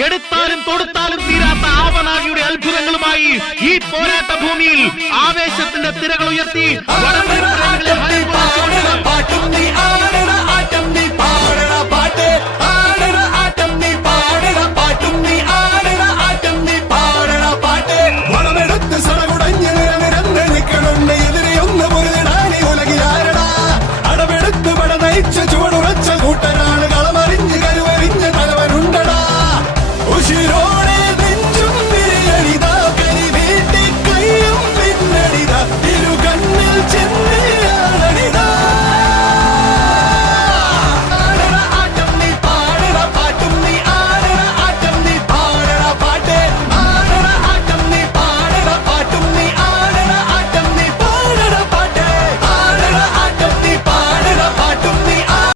എടുത്താലും തൊടുത്താലും തീരാത്ത ആവനാഴിയുടെ അത്ഭുതങ്ങളുമായി ഈ പോരാട്ട ഭൂമിയിൽ ആവേശത്തിന്റെ തിരകൾ ഉയർത്തി